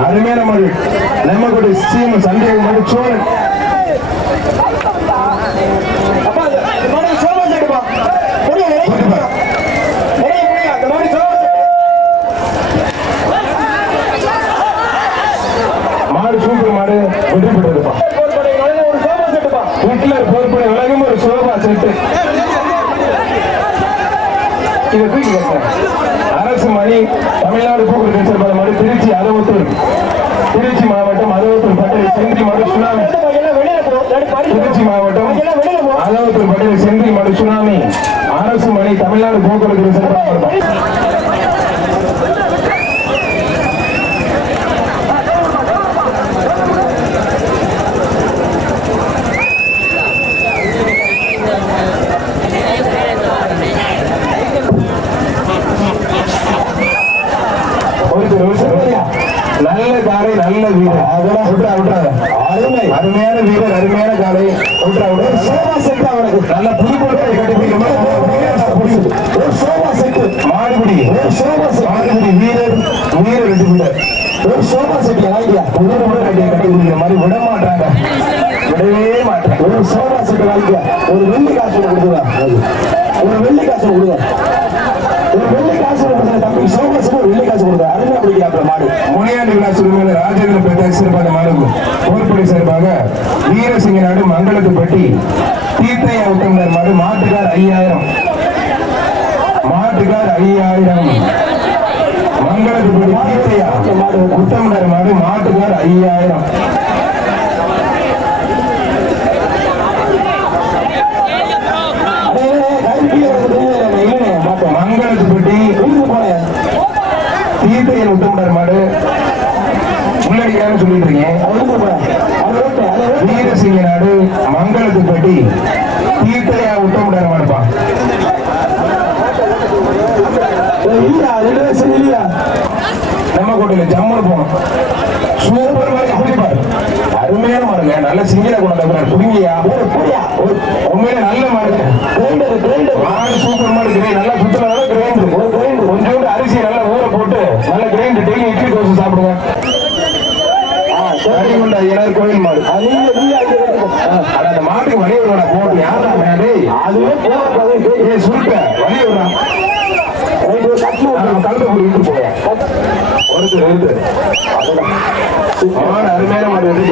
அருமையான மாடு நம்மளுடைய சீம சந்தேக மாடு சோழன் மாடு சூப்பர் மாடு வெற்றி பெற்றதுப்பா. ஹிட்லர் போர்படை உலகம் ஒரு சோபா செட்டு. இதை தூக்கி அரசு மணி தமிழ்நாடு போக்குவரத்து செயல்பாடு மாடு திருச்சி அதவத்தூர் திருச்சி மாவட்டம் அதவத்தூர் பட்டறை செந்தில் மாடு சுனாமி திருச்சி மாவட்டம் அதவத்தூர் பட்டறை செந்தில் மாடு சுனாமி அரசு மணி தமிழ்நாடு போக்குவரத்து செயல்பாடு. நல்ல காலை நல்ல வீரர் அதெல்லாம் விட்டுறாங்க. அருமையான வீரர் அருமையான காலை விட்டுறாங்க. சோபா செட் அவனுக்கு நல்ல புது பொருட்களை கட்டி ஒரு சோபா செட் மாடுபிடி ஒரு சோபா செட் மாடுபிடி வீரர் வீரர் ரெண்டு வீரர் ஒரு சோபா செட் வாங்கியா புது பொருள் கட்டி குடிக்கிற மாதிரி விட மாட்டாங்க விடவே மாட்டாங்க. ஒரு சோபா செட் வாங்கியா ஒரு வெள்ளி காசு கொடுக்குதா ஒரு வெள்ளி காசு கொடுங்க ஒரு வெள்ளி காசு கொடுக்குற தம்பி சோபா செட் ஒரு வெள்ளி காசு கொடுக்குற அருமையா பிடிக்கிறாங்க மாடு. முனியாண்டி விழா சுருமையில ராஜேந்திர பிரதாப் சிறப்பான மாடுக்கும் போர்ப்படை சார்பாக வீரசிங்க நாடு மங்களத்துப்பட்டி தீர்த்தையா உத்தமர் மாடு மாட்டுக்கார் 5000 மாட்டுக்கார் 5000 மங்களத்துப்பட்டி தீர்த்தையா உத்தமர் மாடு மாட்டுக்கார் 5000. மங்களத்துப்பட்டி தீர்த்தையன் உத்தமர் மாடு முன்னாடிக்கான சொல்லிட்டு இருக்கேன். வீரசிங்க நாடு மங்களத்துப்பட்டி தீர்த்தையா உத்தமர் மாடுப்பா. நம்ம கோட்டையில ஜம்முன்னு போனோம். சூப்பர் மாதிரி குடிப்பாரு அருமையான மாடுங்க. நல்ல சிங்கில கொண்டாந்து புடிங்கியா உண்மையில நல்ல மாடு மாடு சூப்பர் மாடு கிரேண்ட் நல்லா சுத்தம் கிரேண்ட் கொஞ்சோண்டு அரிசி நல்லா ஊற போட்டு நல்ல கிரேண்ட் டெய்லி இட்லி தோசை சாப்பிடுங்க. சரிகுண்டா இனர் கோயில் மாடு அந்த மாட்டுக்கு வழி விடுறா போட்டு யாரா அதுவே சுருக்க வழி விடுறான் கலந்து போட்டு போய ஒருத்தர் மாடு அருமையான மாடு வந்து